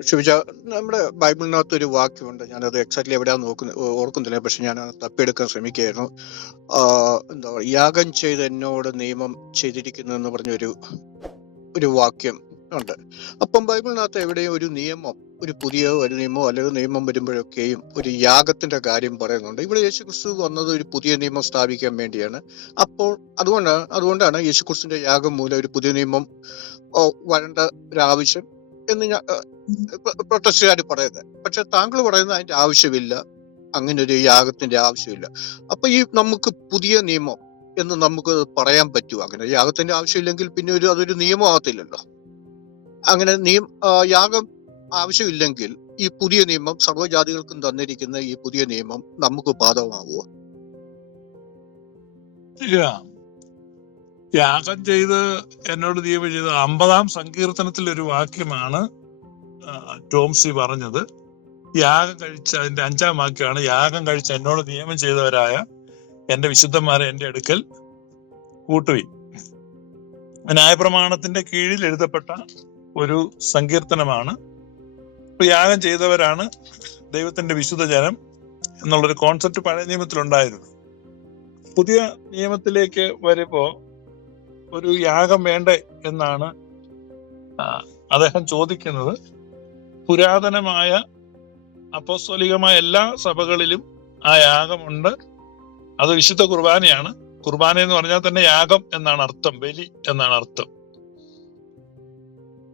ഷിബിജ നമ്മുടെ ബൈബിളിനകത്ത് ഒരു വാക്യമുണ്ട്. ഞാനത് എക്സാക്ട്ലി എവിടെയാന്ന് നോക്കുന്ന ഓർക്കുന്നില്ല. പക്ഷെ ഞാൻ തപ്പിയെടുക്കാൻ ശ്രമിക്കുകയായിരുന്നു. എന്താ പറയുക യാഗം ചെയ്ത് എന്നോട് നിയമം ചെയ്തിരിക്കുന്നു എന്ന് പറഞ്ഞൊരു ഒരു വാക്യം ഉണ്ട്. അപ്പം ബൈബിളിനകത്ത് എവിടെയും ഒരു നിയമം ഒരു പുതിയ ഒരു നിയമമോ അല്ലെങ്കിൽ നിയമം വരുമ്പോഴൊക്കെയും ഒരു യാഗത്തിന്റെ കാര്യം പറയുന്നുണ്ട്. ഇവിടെ യേശു ക്രിസ്തു വന്നത് ഒരു പുതിയ നിയമം സ്ഥാപിക്കാൻ വേണ്ടിയാണ്. അപ്പോൾ അതുകൊണ്ടാണ് അതുകൊണ്ടാണ് യേശു ക്രിസ്തുവിന്റെ യാഗം മൂലം ഒരു പുതിയ നിയമം വരേണ്ട ഒരു ആവശ്യം എന്ന് ഞാൻ പ്രൊട്ടസ്റ്റുകാർ പറയുന്നത്. പക്ഷെ താങ്കൾ പറയുന്നത് അതിന്റെ ആവശ്യമില്ല. അങ്ങനെ ഒരു യാഗത്തിന്റെ ആവശ്യമില്ല. അപ്പൊ ഈ നമുക്ക് പുതിയ നിയമം എന്ന് നമുക്ക് പറയാൻ പറ്റുമോ അങ്ങനെ യാഗത്തിന്റെ ആവശ്യമില്ലെങ്കിൽ പിന്നെ ഒരു അതൊരു നിയമമാകത്തില്ലല്ലോ. അങ്ങനെ നിയം യാഗം ആവശ്യമില്ലെങ്കിൽ ഈ പുതിയ നിയമം സർവജാതികൾക്കും തന്നിരിക്കുന്ന ഈ പുതിയ നിയമം നമുക്ക് ബാധകമാവുമോ യാഗം ചെയ്ത് എന്നോട് നിയമം ചെയ്ത് അമ്പതാം സങ്കീർത്തനത്തിൽ ഒരു വാക്യമാണ്. ടോംസി പറഞ്ഞത് യാഗം കഴിച്ച അതിന്റെ അഞ്ചാം വാക്യമാണ് യാഗം കഴിച്ച എന്നോട് നിയമം ചെയ്തവരായ എന്റെ വിശുദ്ധന്മാരെ എന്റെ അടുക്കൽ കൂട്ടുവി ന്യായപ്രമാണത്തിന്റെ കീഴിൽ എഴുതപ്പെട്ട ഒരു സങ്കീർത്തനമാണ്. യാഗം ചെയ്തവരാണ് ദൈവത്തിന്റെ വിശുദ്ധ ജനം എന്നുള്ളൊരു കോൺസെപ്റ്റ് പഴയ നിയമത്തിലുണ്ടായിരുന്നു. പുതിയ നിയമത്തിലേക്ക് വരുമ്പോ ഒരു യാഗം വേണ്ടേ എന്നാണ് അദ്ദേഹം ചോദിക്കുന്നത്. പുരാതനമായ അപ്പോസ്തോലികമായ എല്ലാ സഭകളിലും ആ യാഗമുണ്ട്. അത് വിശുദ്ധ കുർബാനയാണ്. കുർബാന എന്ന് പറഞ്ഞാൽ തന്നെ യാഗം എന്നാണ് അർത്ഥം. ബലി എന്നാണ് അർത്ഥം.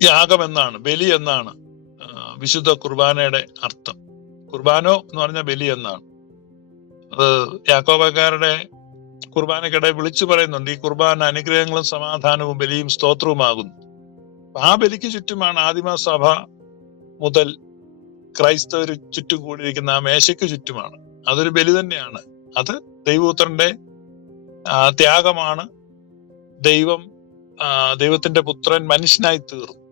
യാഗം എന്നാണ് ബലി എന്നാണ് വിശുദ്ധ കുർബാനയുടെ അർത്ഥം. കുർബാനോ എന്ന് പറഞ്ഞ ബലി എന്നാണ്. അത് യാക്കോബക്കാരുടെ കുർബാനക്കിടെ വിളിച്ചു പറയുന്നുണ്ട് ഈ കുർബാന അനുഗ്രഹങ്ങളും സമാധാനവും ബലിയും സ്തോത്രവുമാകുന്നു. ആ ബലിക്ക് ചുറ്റുമാണ് ആദിമ സഭ മുതൽ ക്രൈസ്തവർ ചുറ്റും കൂടിയിരിക്കുന്ന ആ മേശയ്ക്ക് ചുറ്റുമാണ്. അതൊരു ബലി തന്നെയാണ്. അത് ദൈവപുത്രന്റെ ത്യാഗമാണ്. ദൈവം ദൈവത്തിന്റെ പുത്രൻ മനുഷ്യനായി തീർന്നു.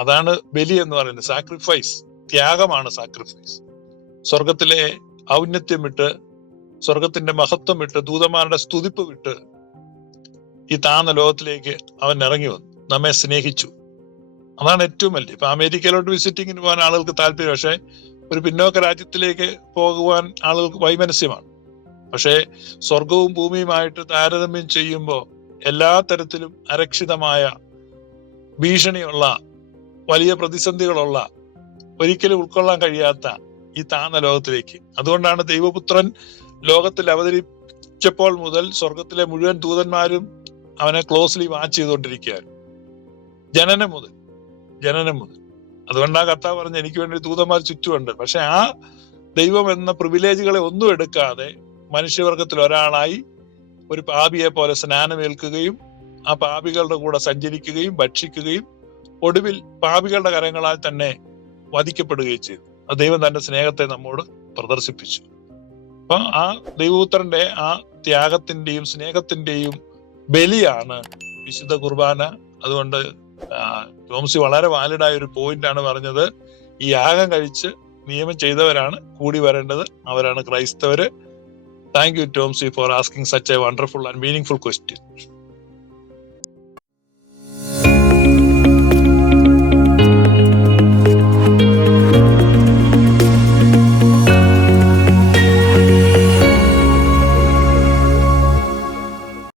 അതാണ് ബലി എന്ന് പറയുന്നത്. സാക്രിഫൈസ് ത്യാഗമാണ് സാക്രിഫൈസ് സ്വർഗത്തിലെ ഔന്നത്യം വിട്ട് സ്വർഗത്തിന്റെ മഹത്വം വിട്ട് ദൂതന്മാരുടെ സ്തുതിപ്പ് വിട്ട് ഈ താന്ന ലോകത്തിലേക്ക് അവൻ ഇറങ്ങി വന്നു. നമ്മെ സ്നേഹിച്ചു. അതാണ് ഏറ്റവും വലിയ. ഇപ്പൊ അമേരിക്കയിലോട്ട് വിസിറ്റിങ്ങിന് പോകാൻ ആളുകൾക്ക് താല്പര്യം. പക്ഷെ ഒരു പിന്നോക്ക രാജ്യത്തിലേക്ക് പോകുവാൻ ആളുകൾക്ക് വൈമനസ്യമാണ്. പക്ഷേ സ്വർഗവും ഭൂമിയുമായിട്ട് താരതമ്യം ചെയ്യുമ്പോൾ എല്ലാ തരത്തിലും അരക്ഷിതമായ ഭീഷണിയുള്ള വലിയ പ്രതിസന്ധികളുള്ള ഒരിക്കലും ഉൾക്കൊള്ളാൻ കഴിയാത്ത ഈ താന്ന ലോകത്തിലേക്ക്. അതുകൊണ്ടാണ് ദൈവപുത്രൻ ലോകത്തിൽ അവതരിച്ചപ്പോൾ മുതൽ സ്വർഗത്തിലെ മുഴുവൻ ദൂതന്മാരും അവനെ ക്ലോസ്ലി വാച്ച് ചെയ്തുകൊണ്ടിരിക്കുകയാണ്. ജനനം മുതൽ ജനനം മുതൽ. അതുകൊണ്ടാ കർത്താവ് പറഞ്ഞ എനിക്ക് വേണ്ടി ദൂതന്മാർ ചുറ്റുമുണ്ട്. പക്ഷെ ആ ദൈവം എന്ന പ്രിവിലേജുകളെ ഒന്നും എടുക്കാതെ മനുഷ്യവർഗത്തിൽ ഒരാളായി ഒരു പാപിയെ പോലെ സ്നാനമേൽക്കുകയും ആ പാപികളുടെ കൂടെ സഞ്ചരിക്കുകയും ഭക്ഷിക്കുകയും ഒടുവിൽ പാപികളുടെ കരങ്ങളാൽ തന്നെ വധിക്കപ്പെടുകയും ചെയ്തു. ആ ദൈവം തന്റെ സ്നേഹത്തെ നമ്മോട് പ്രദർശിപ്പിച്ചു. അപ്പൊ ആ ദൈവപുത്രന്റെ ആ ത്യാഗത്തിന്റെയും സ്നേഹത്തിന്റെയും ബലിയാണ് വിശുദ്ധ കുർബാന. അതുകൊണ്ട് ടോംസി വളരെ വാലിഡായ ഒരു പോയിന്റ് ആണ് പറഞ്ഞത്. ഈ യാഗം കഴിച്ച് നിയമം ചെയ്തവരാണ് കൂടി വരേണ്ടത്. അവരാണ് ക്രൈസ്തവര്. Thank you Tomsy for asking such a wonderful and meaningful question